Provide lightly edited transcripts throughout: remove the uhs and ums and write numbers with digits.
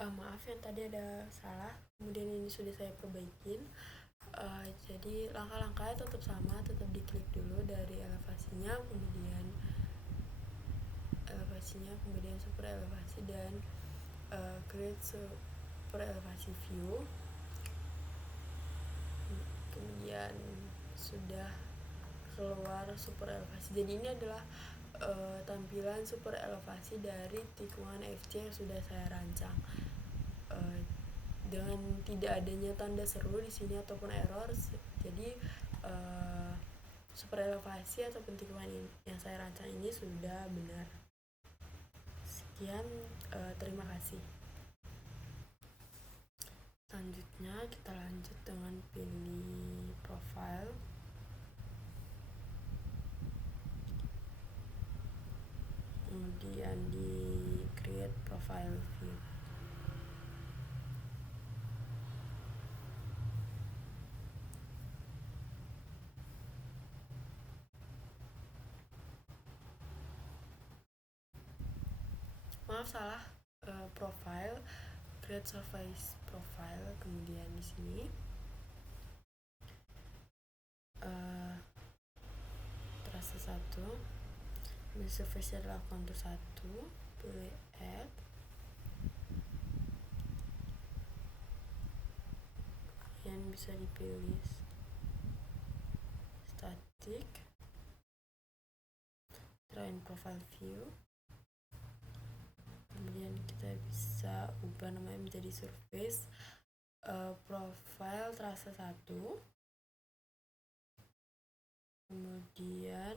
Maaf yang tadi ada salah, kemudian ini sudah saya perbaikin. Jadi langkah-langkahnya tetap sama, tetap diklik dulu dari kemudian super elevasi dan create super elevasi view. Kemudian sudah keluar super elevasi. Jadi ini adalah tampilan super elevasi dari tikungan FC yang sudah saya rancang. Dengan tidak adanya tanda seru di sini ataupun error, jadi super elevasi atau tikungan yang saya rancang ini sudah benar. Sekian, terima kasih. Selanjutnya kita lanjut dengan pilih profile. Kemudian di create profile view. Maaf salah, profile, create surface profile, kemudian di sini terasa 1, surface adalah kontur 1, pilih add, yang bisa dipilih static, draw profile view. Kemudian kita bisa ubah namanya menjadi surface profile terasa 1. Kemudian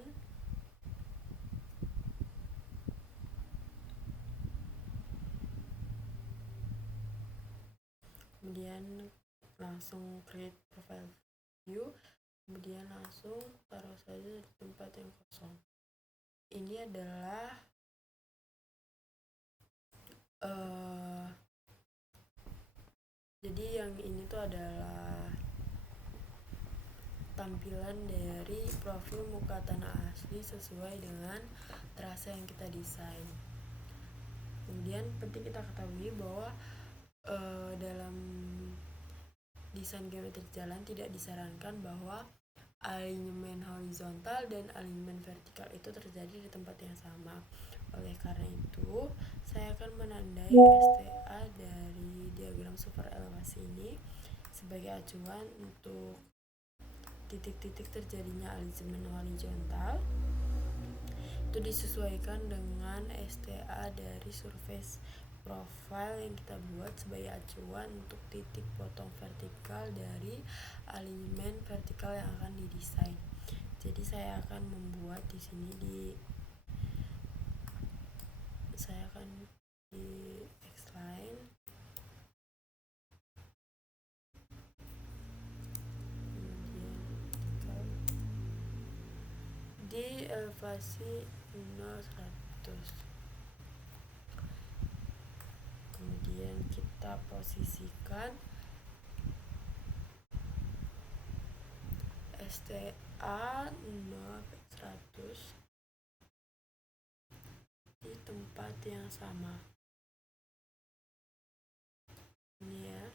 langsung create profile view, kemudian langsung taruh saja di tempat yang kosong. Ini adalah jadi yang ini tuh adalah tampilan dari profil muka tanah asli sesuai dengan terasa yang kita desain. Kemudian penting kita ketahui bahwa dalam desain geometri jalan tidak disarankan bahwa alignment horizontal dan alignment vertikal itu terjadi di tempat yang sama. Oleh karena itu, saya akan menandai STA dari diagram super elevasi ini sebagai acuan untuk titik-titik terjadinya alignment horizontal. Itu disesuaikan dengan STA dari surface profile yang kita buat sebagai acuan untuk titik potong vertikal dari alignment vertikal yang akan didesain. Jadi saya akan membuat di sini saya akan di X-line, kemudian di elevasi 0-100. Kemudian kita posisikan STA 0-100 di tempat yang sama. Ini ya.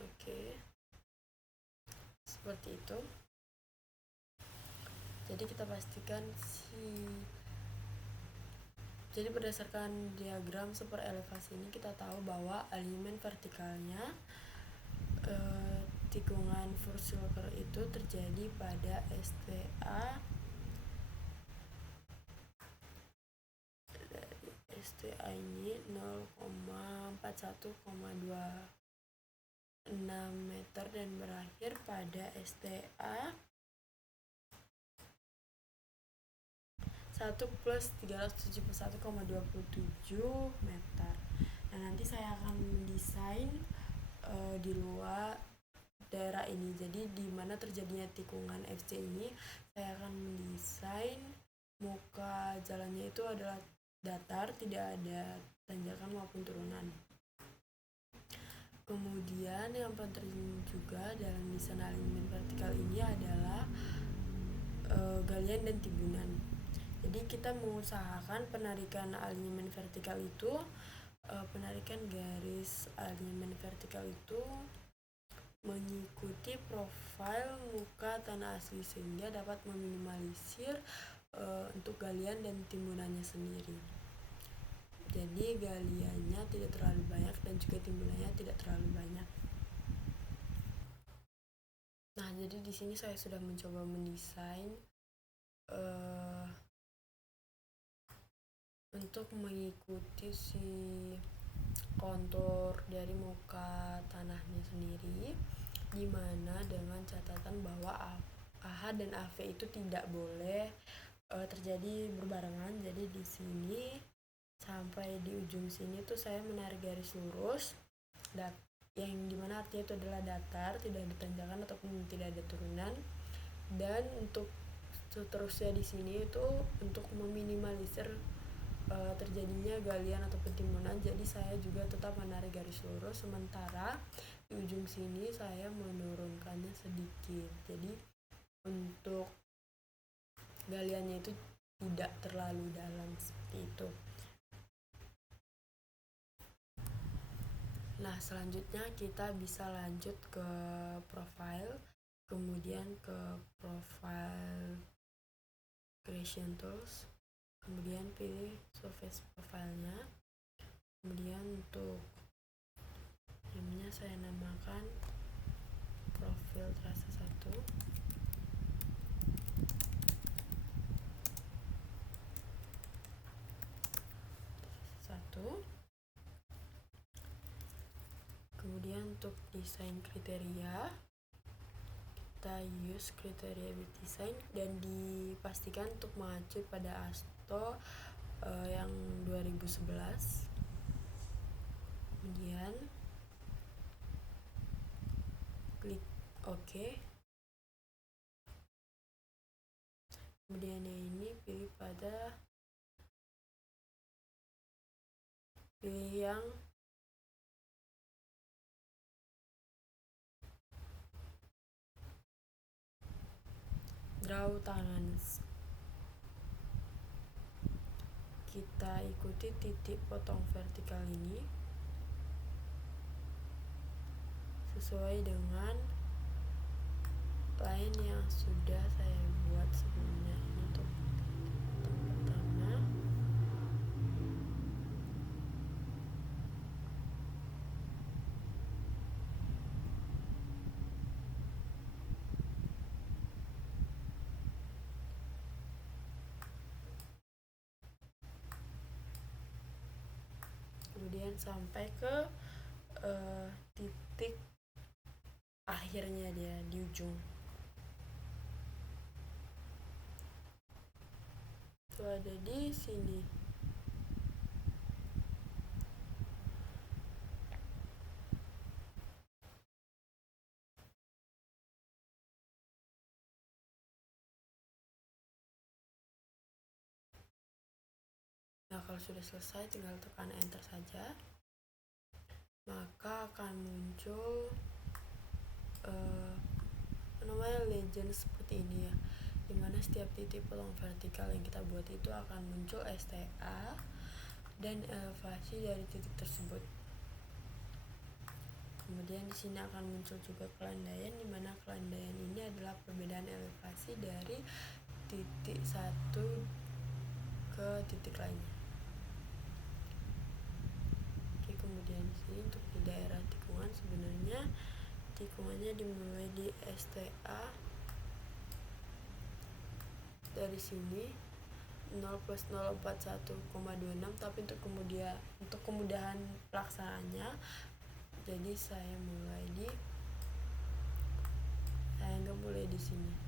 Oke. Seperti itu. Jadi kita pastikan jadi berdasarkan diagram super elevasi ini kita tahu bahwa alignment vertikalnya tikungan Fursucker itu terjadi pada STA ini 0,41,26 meter dan berakhir pada STA 1 plus 371,27 meter. Nah, nanti saya akan mendesain di luar daerah ini. Jadi di mana terjadinya tikungan FC ini, saya akan mendesain muka jalannya itu adalah datar, tidak ada tanjakan maupun turunan. Kemudian yang penting juga dalam desain alignment vertikal ini adalah galian dan timbunan. Jadi kita mengusahakan penarikan alignment vertikal itu, penarikan garis alignment vertikal itu mengikuti profil muka tanah asli sehingga dapat meminimalisir untuk galian dan timbunannya sendiri. Jadi galiannya tidak terlalu banyak dan juga timbunannya tidak terlalu banyak. Nah, jadi di sini saya sudah mencoba mendesain untuk mengikuti si kontur dari muka tanahnya sendiri, dimana dengan catatan bahwa AH dan AV itu tidak boleh terjadi berbarengan. Jadi di sini sampai di ujung sini tuh saya menarik garis lurus yang dimana artinya itu adalah datar, tidak ada tanjakan ataupun tidak ada turunan. Dan untuk seterusnya di sini itu untuk meminimalisir terjadinya galian ataupun timbunan, jadi saya juga tetap menarik garis lurus, sementara di ujung sini saya menurunkannya sedikit. Jadi untuk galiannya itu tidak terlalu dalam seperti itu. Nah, selanjutnya kita bisa lanjut ke profile, kemudian ke profile creation tools, kemudian pilih surface profile-nya, kemudian untuk namanya saya namakan profil trase 1. Kemudian untuk desain kriteria, kita use kriteria bit design dan dipastikan untuk mengacu pada ASTO yang 2011. Kemudian klik OK. Kemudian ini pilih yang draw tangan. Kita ikuti titik potong vertikal ini sesuai dengan line yang sudah saya buat sebelumnya. Ini untuk pertama. Kemudian sampai ke titik akhirnya dia di ujung. Itu ada di sini. Nah, kalau sudah selesai tinggal tekan enter saja, maka akan muncul legend seperti ini ya, dimana setiap titik potong vertikal yang kita buat itu akan muncul STA dan elevasi dari titik tersebut. Kemudian di sini akan muncul juga kelandaian, dimana kelandaian ini adalah perbedaan elevasi dari titik satu ke titik lainnya. Oke, kemudian di sini untuk di daerah tikungan, sebenarnya tikungannya dimulai di STA dari sini 0 plus 041,26, tapi untuk kemudahan pelaksanaannya, jadi saya nggak mulai di sini.